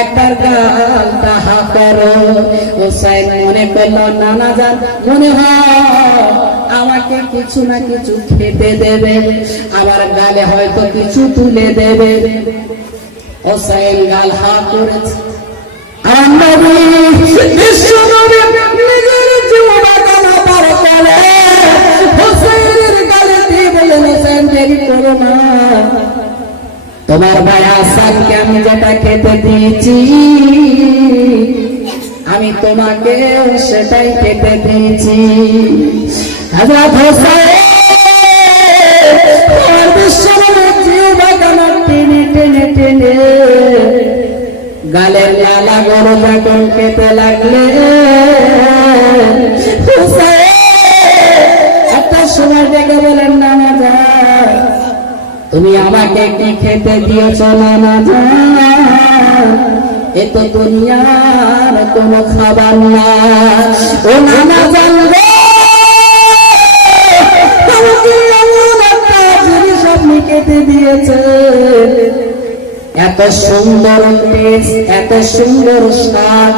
একবার গাল তাহা করো। হোসাইন মনে করল নানা যান। মনে আমাকে কিছু না কিছু খেতে দেবে। আবার গালে হয়তো কিছু তুলে দেবে। হোসাইন গাল হা করেছে। আমার বিশ্ব নবী তোমাকে সেটাই খেতে দিয়েছি। টেনে গালের লালা গরু যখন খেতে লাগলে একটা সময় ডেকে বলেন, না না তুমি আমাকে কি খেতে দিয়েছ, না এ তো দুনিয়ার কোনো খাবার না ও নানা জানবে এত সুন্দর এত সুন্দর স্বাদ,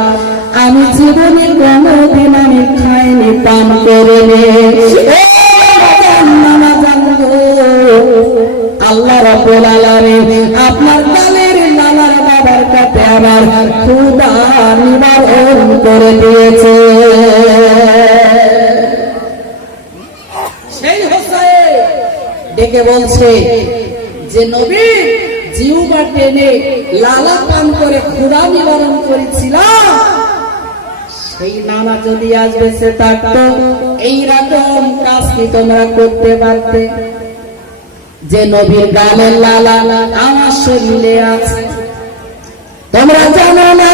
আমি জীবনে কোনোদিন আমি খাইনি, পান জানব আল্লাহ আলামিন আপনার কাছে আমার ক্ষুধা নিবারণ করে দিয়েছে। সেই হোসেন ডেকে বলছে যে, নবী জিউবা টেনে লালা পান করে ক্ষুধা নিবারণ করেছিলাম। সেই নানা যদি আজ বেঁচে থাকতো এইরকম কাজ কি তোমরা করতে পারতে? যে, নবীর গালের লালা আমার শরীরে আছে। তোমরা জানো না,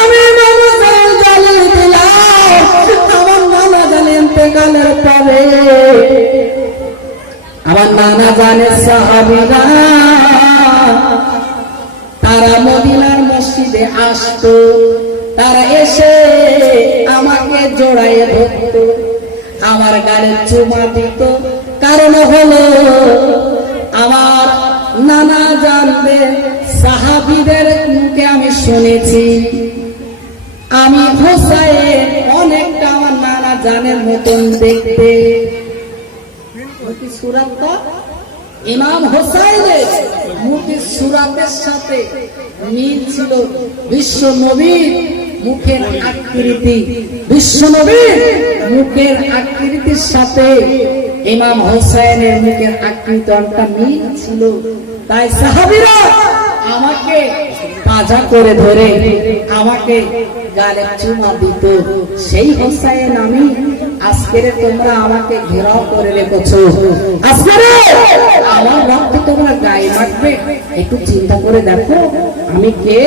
আমি মানুষের জালে দিলাম আমার নানা জানে ইন্তেকালের পরে। আমার নানা জানে সাহাবিরা তারা মদিনার মসজিদে আসতো, তারা এসে আমাকে জড়াইয়ে ধরতো, আমার গালে চুমা দিত। কারণ হলো, আমার নানা জানবে, সাহাবিদের মুখে আমি শুনেছি। আমি হোসাইন অনেকটা আমার নানা জানের মতন দেখতে। ইমাম হোসাইনের মুখের সুরাতের সাথে মিল ছিল বিশ্ব নবীর মুখের আকৃতি। বিশ্ব নবীর মুখের আকৃতির সাথে ইমাম হোসাইনের মুখের আকৃতি মিল ছিল। তাই সাহাবিরা আমাকে পাজা করে ধরে আমাকে গালে চুমা দিত। সেই হোসাইন আমি, আজকের তোমরা আমাকে ঘেরাও করে রেখেছো। আজকের আমার রক্ত তোমরা গায়ে মাখবে একটু চিন্তা করে দেখো আমি কে।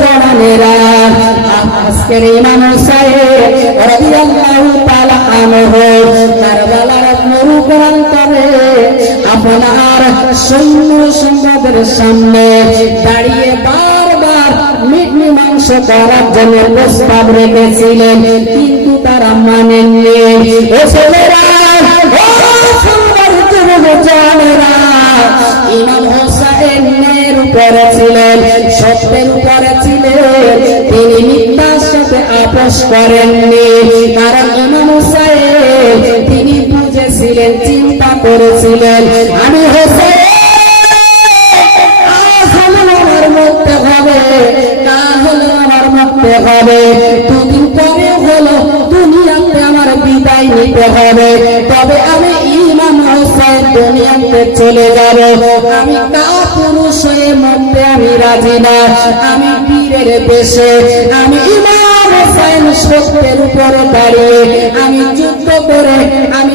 জওয়ানেরা, আজকের ইমাম সাহেব রাদিয়াল্লাহু আপনার সৈন্য সম্রাটের সামনে দাঁড়িয়ে বারবার মীমাংস করার জন্য প্রস্তাব রেখেছিলেন, কিন্তু তারা মানেননি। উপরে ছিলেন, সত্যের উপরে ছিলেন, তিনি মিথ্যার সাথে আপোষ করেননি, কারণ ইমাম করেছিলেন। আমি আমার মুক্তি হবে হলো আমার মুক্তি হবে। দুদিন পরে হলো, দুনিয়াতে আমার বিদায় নিতে হবে। তবে আমি ইমাম হোসেন দুনিয়াতে চলে যাব। আমি কা পুরুষ হয়ে মরতে আমি রাজি না। আমি বীরের বেশে, আমি ইমাম হোসেন সত্যের উপরে দাঁড়িয়ে, আমি যুদ্ধ করে, আমি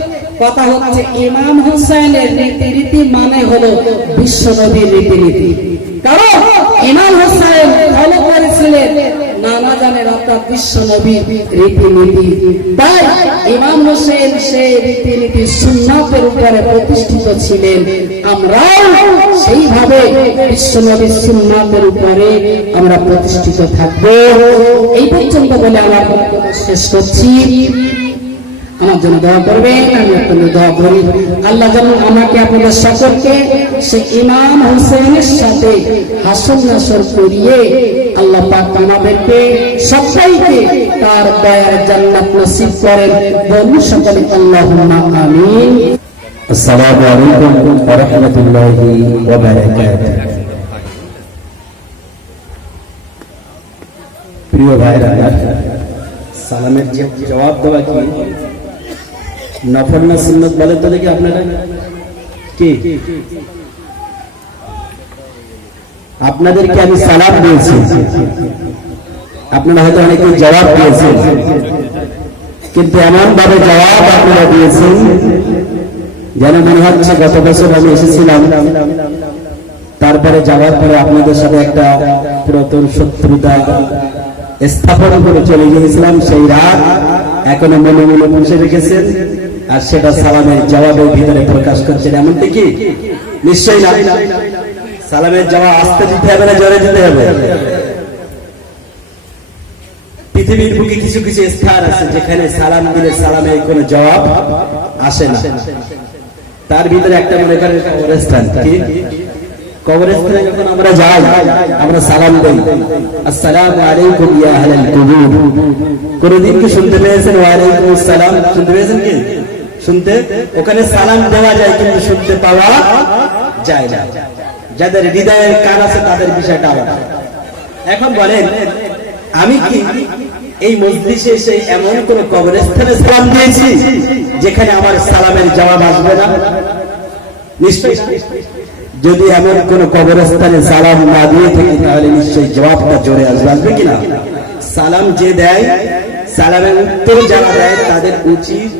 কথা হচ্ছে ইমাম হুসাইনের রীতিনীতি মানে হলো বিশ্ব নবীর রীতিনীতি কারণ ইমাম হুসাইন ফলো করেছিলেন নানা জানের অর্থাৎ বিশ্ব রীতিনীতি তাই ইমাম হোসেন রীতিনীতি সুন্নাতের উপরে প্রতিষ্ঠিত ছিলেন। আমরাও সেইভাবে বিশ্ব নবীর সুন্নাতের উপরে আমরা প্রতিষ্ঠিত থাকব। এই পর্যন্ত বলে আমার শেষ করছি। আমার জন্য দোয়া করবেন, আমি আপনাদের দোয়া করি। আল্লাহ যেন আমাকে আপনাদের সকলকে সে ইমাম হোসেনের সাথে হাসন নাসর করিয়ে আল্লাহ পাক আমাদেরকে সবাইকে তার দয়ার জান্নাত নসিব করেন। বলু সকলে আল্লাহুম্মা আমিন। আসসালামু আলাইকুম ওয়া রাহমাতুল্লাহি ওয়া বারাকাতুহু। প্রিয় ভাইরা, সালামের জবাব দেওয়া কি? নফল না সুন্নত বলেন তো দেখি আপনারা। কি? আপনাদেরকে আমি সালাম দিয়েছি। আপনারা হয়তো অনেকে জবাব দিয়েছেন। কিন্তু এমন ভাবে জবাব আপনারা দিয়েছেন, যেন মনে হচ্ছে গত বছর আমি এসেছিলাম। তারপরে যাওয়ার পরে আপনাদের সাথে একটা পুরাতন শত্রুতা স্থাপন করে চলে গিয়েছিলাম। সেই রাত এখনও মনে মনে পুষে রেখেছেন। আর সেটা সালামের জবাবের ভিতরে প্রকাশ করছেন এমনটি কি? নিশ্চয়ই না। সালামের জবাব আসতে দিতে হবে না জোরে দিতে হবে? পৃথিবীর বুকে কিছু কিছু স্থান আছে যেখানে সালাম দিলে সালামের জবাব আসে না। তার ভিতরে একটা মনে করেন কবরস্থান। কবরস্থানে যখন আমরা যাই, আমরা সালাম দেই। আসসালামু আলাইকুম ইয়া আহলাল কুবুর। কোনদিন কি শুনতে পেয়েছেন ওয়া আলাইকুম আসসালাম? শুনতে পেয়েছেন কি? শুনতে? ওখানে সালাম দেওয়া যায়, কিন্তু শুনতে পাওয়া যায় না। যাদের হৃদয়ের কান আছে, তাদের বিষয়টা আলাদা। এখন বলেন, আমি কি এই মসজিদে এসে এমন কোন কবরস্থানে সালাম দিয়েছি, যেখানে আমার সালামের জবাব আসবে না? নিশ্চয়ই যদি এমন কোন কবরস্থানে সালাম না দিয়ে থাকি, তাহলে নিশ্চয়ই জবাবটা জোরে আসবে আসবে কিনা? সালাম যে দেয়, সালামের উত্তর যারা দেয়, তাদের উচিত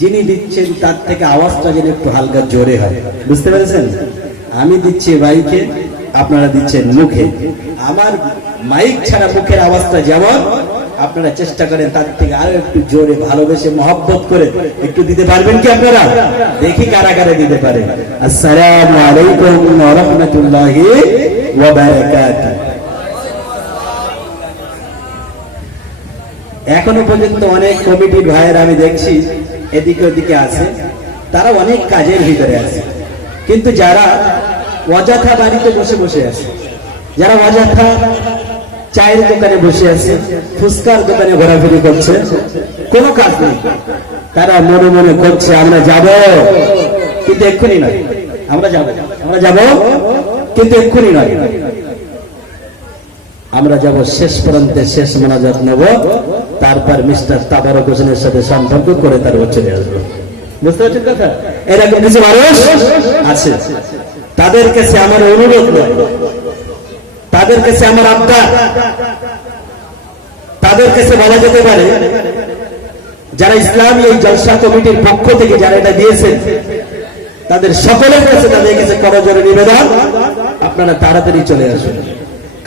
যিনি দিচ্ছেন, তার থেকে আওয়াজটা যেন একটু হালকা জোরে হয়। বুঝতে পেরেছেন? আমি দিচ্ছি বাইকে, আপনারা দিচ্ছেন মুখে। আমার মাইক ছাড়া মুখের আওয়াজটা যেমন, আপনারা চেষ্টা করেন তার থেকে আরও একটু জোরে ভালোবেসে মহব্বত করে একটু দিতে পারবেন কি আপনারা? দেখি কারা কারা দিতে পারে। আসসালামু আলাইকুম রাহমাতুল্লাহি এখনও পর্যন্ত অনেক কমিটির ভাইয়ের আমি দেখছি এদিকে ওদিকে আছে। তারা অনেক কাজের ভিতরে আছে। কিন্তু যারা অযথা বাড়িতে বসে বসে আছে, যারা অযথা চায়ের দোকানে বসে আছে, ফুচকার দোকানে ঘোরাঘুরি করছে, কোনো কাজ নেই। তারা মনে মনে করছে, আমরা যাব। কিন্তু এক্ষুনি নয়। আমরা যাব। আমরা যাব, কিন্তু এক্ষুনি নয়। আমরা যাব শেষ প্রান্তে শেষ মোনাজাত নেব। তারপর মিস্টার তাবারক হোসেনের সাথে সম্পর্ক করে তারপর চলে আসব। বুঝতে পারছেন মানুষ আছে। তাদের কাছে আমার অনুরোধ নয়। তাদের কাছে আমার তাদের কাছে বলা যেতে পারে। যারা ইসলামী এই জলসা কমিটির পক্ষ থেকে যারা এটা দিয়েছেন তাদের সকলের কাছে তাদের কাছে করজোরে নিবেদন। আপনারা তাড়াতাড়ি চলে আসুন।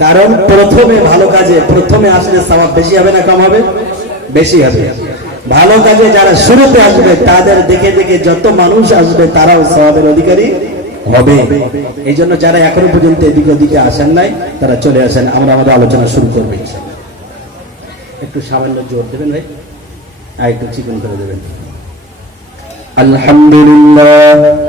কারণ প্রথমে ভালো কাজে, প্রথমে আসলে সবাব বেশি হবে না, কম হবে? বেশি হবে। ভালো কাজে যারা শুরুতে আসবে, তাদের দেখে দেখে যত মানুষ আসবে, তারাও সবাবের অধিকারী হবে। এই জন্য যারা এখনও পর্যন্ত এদিক ওদিকে আসেন নাই, তারা চলে আসেন। আমরা আমাদের আলোচনা শুরু করব একটু সামান্য জোর দেবেন ভাই? আর একটু চিকন করে দেবেন। আলহামদুলিল্লাহ।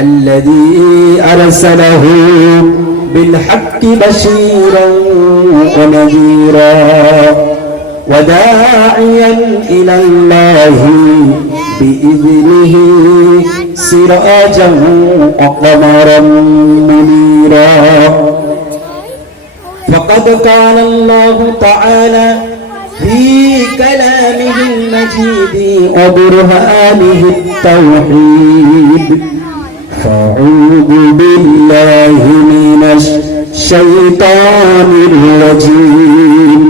الذي أرسله بالحق بشيرا ونذيرا وداعيا إلى الله بإذنه سراجا وقمرا منيرا. فقد قال الله تعالى في كلامه المجيد وبرهانه التوحيد. فأعوذ بالله من الشيطان الرجيم.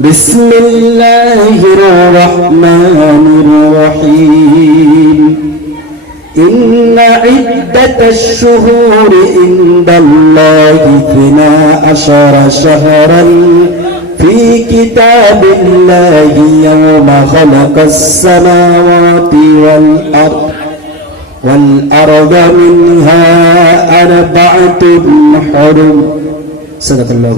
بسم الله الرحمن الرحيم إن عدة الشهور عند الله اثنا عشر شهرا في كتاب الله يوم خلق السماوات والأرض. والأرض منها أربعة حرم صدق الله